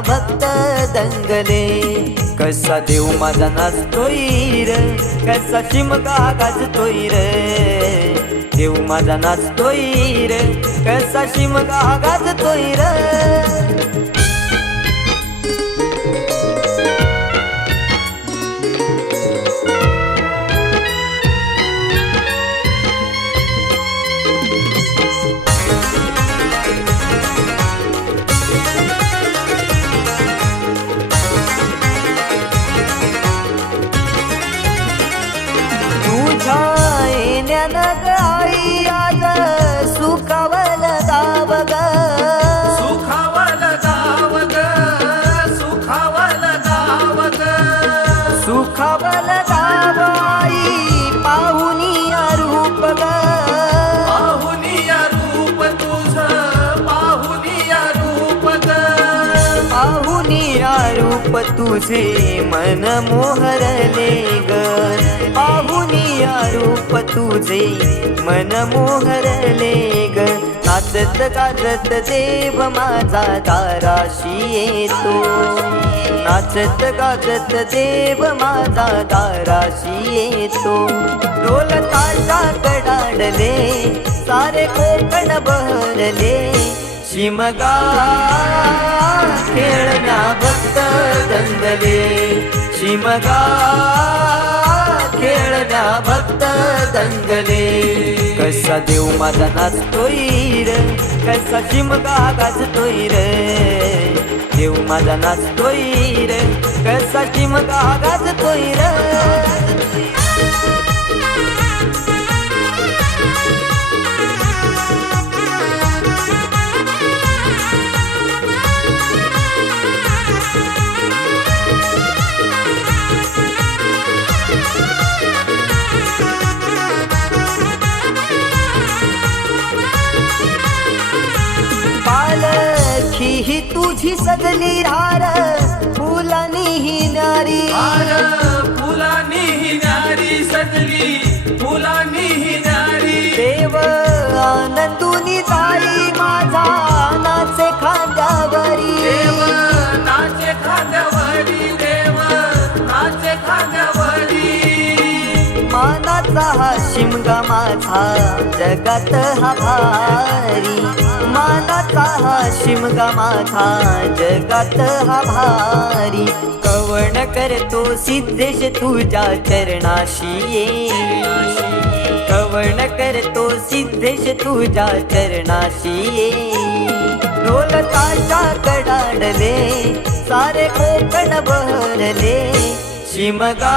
भक्त दंगले. कसा देव माझा नाचतोय र? कसा शिमगा गाजतोय र? देव माझा नाचतोय र. कसा शिमगा गाजतोय र? तुझे मन मोहरले ग. पाहुनी रूप तुझे मन मोहरले ग. नाचत गाजत देव माझा दाराशी येतो. नाचत गाजत देव माझा दाराशी येतो. ढोल ताशा कडाडले सारे कोकण बहरले. शिमगा खेळना भक्त दंगले शिमगा खेळण्या भक्त दंगले कसा देव माझा नाचतोय र कसा शिमगा गाजतोय र देव माझा नाचतोय र कसा शिमगा गाजतोय र सजली रार माझा जगात हा भारी? मानाचा हा शिमगा माझा जगात हा भारी. कवण करतो सिद्धेश तुझ्या चरणाशी? ये कवण करतो सिद्धेश तुझ्या चरणाशी? ये ढोलताशा कडाडले सारे कोकण बहरले. शिमगा